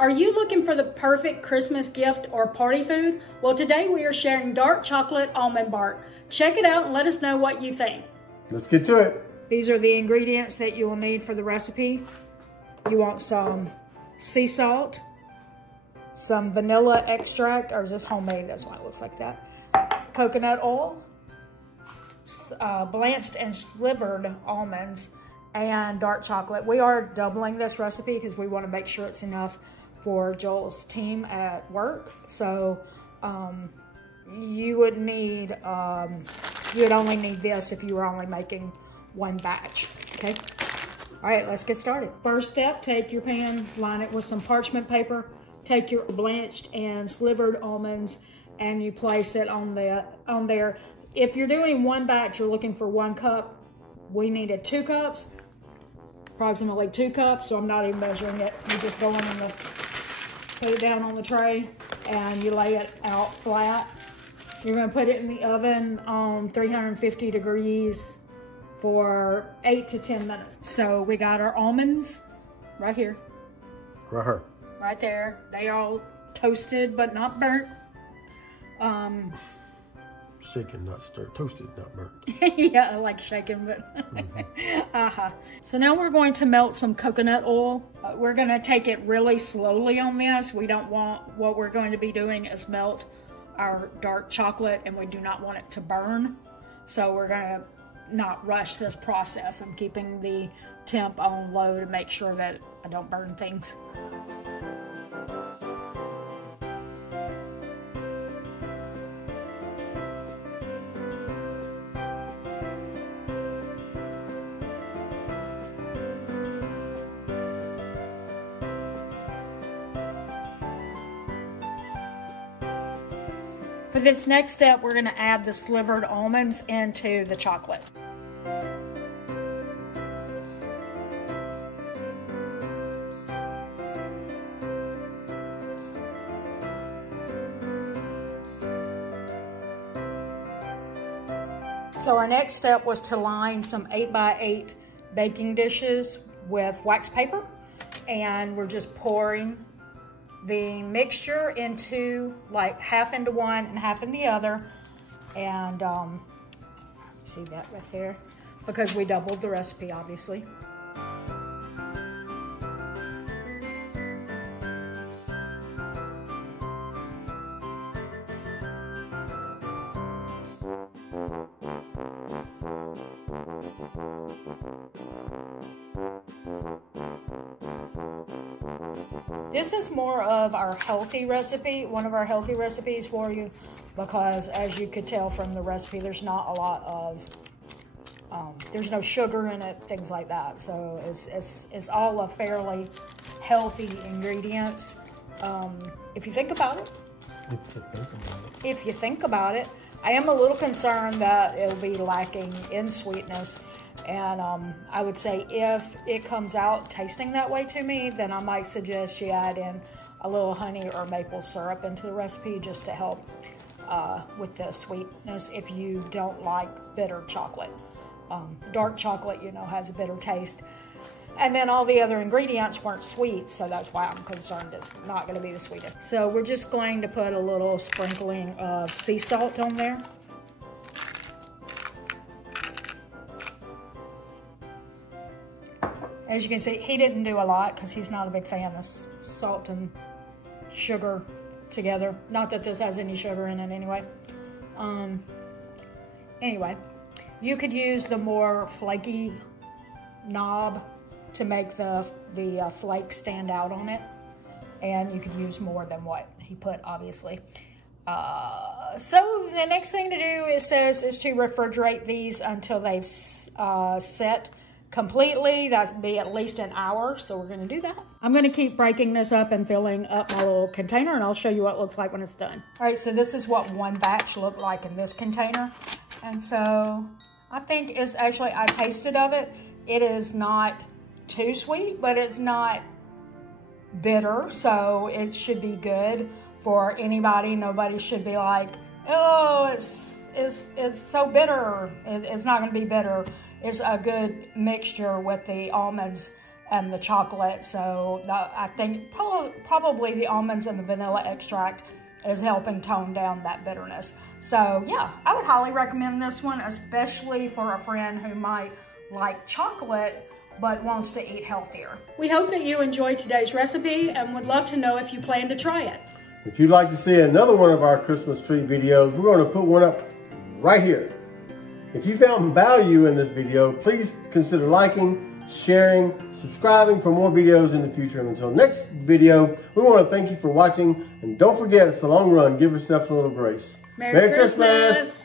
Are you looking for the perfect Christmas gift or party food? Well, today we are sharing dark chocolate almond bark. Check it out and let us know what you think. Let's get to it. These are the ingredients that you will need for the recipe. You want some sea salt, some vanilla extract, or is this homemade? That's why it looks like that. Coconut oil, blanched and slivered almonds, and dark chocolate. We are doubling this recipe because we want to make sure it's enough for Joel's team at work. So you would need, you would only need this if you were only making one batch, okay? All right, let's get started. First step, take your pan, line it with some parchment paper, take your blanched and slivered almonds, and you place it on there. If you're doing one batch, you're looking for 1 cup. We needed 2 cups, approximately 2 cups, so I'm not even measuring it. You just go in and put it down on the tray, and you lay it out flat. You're gonna put it in the oven on 350 degrees for 8 to 10 minutes. So we got our almonds right here. Right here. Right there. They are all toasted, but not burnt. Shaken, not stirred. Toasted, not burnt. Yeah, I like shaking, but So now we're going to melt some coconut oil. We're going to take it really slowly on this. We don't want, what we're going to be doing is melt our dark chocolate, and we do not want it to burn. So we're going to not rush this process. I'm keeping the temp on low to make sure that I don't burn things. For this next step, we're going to add the slivered almonds into the chocolate. So our next step was to line some 8x8 baking dishes with wax paper, and we're just pouring the mixture into, like, half into one and half in the other, and see that right there, because we doubled the recipe, obviously. This is more of our healthy recipe, one of our healthy recipes for you, because as you could tell from the recipe, there's not a lot of, there's no sugar in it, things like that. So it's all a fairly healthy ingredients. If you think about it. If you think about it, I am a little concerned that it'll be lacking in sweetness. And I would say if it comes out tasting that way to me, then I might suggest you add in a little honey or maple syrup into the recipe just to help with the sweetness if you don't like bitter chocolate. Dark chocolate, you know, has a bitter taste. And then all the other ingredients weren't sweet, so that's why I'm concerned it's not going to be the sweetest. So we're just going to put a little sprinkling of sea salt on there. As you can see, he didn't do a lot because he's not a big fan of salt and sugar together. Not that this has any sugar in it anyway. Anyway, you could use the more flaky knob to make the flakes stand out on it. And you could use more than what he put, obviously. So the next thing to do, it says, is to refrigerate these until they've set completely. That'd be at least an hour, so we're going to do that. I'm going to keep breaking this up and filling up my little container, and I'll show you what it looks like when it's done. All right, so this is what one batch looked like in this container. And so I think it's actually, I tasted of it. It is not too sweet, but it's not bitter, so it should be good for anybody. Nobody should be like, oh, it's so bitter. It's not going to be bitter. It's a good mixture with the almonds and the chocolate. So I think probably the almonds and the vanilla extract is helping tone down that bitterness. So yeah, I would highly recommend this one, especially for a friend who might like chocolate but wants to eat healthier. We hope that you enjoyed today's recipe and would love to know if you plan to try it. If you'd like to see another one of our Christmas tree videos, we're going to put one up right here. If you found value in this video, please consider liking, sharing, subscribing for more videos in the future. And until next video, we want to thank you for watching. And don't forget, it's a long run. Give yourself a little grace. Merry Christmas.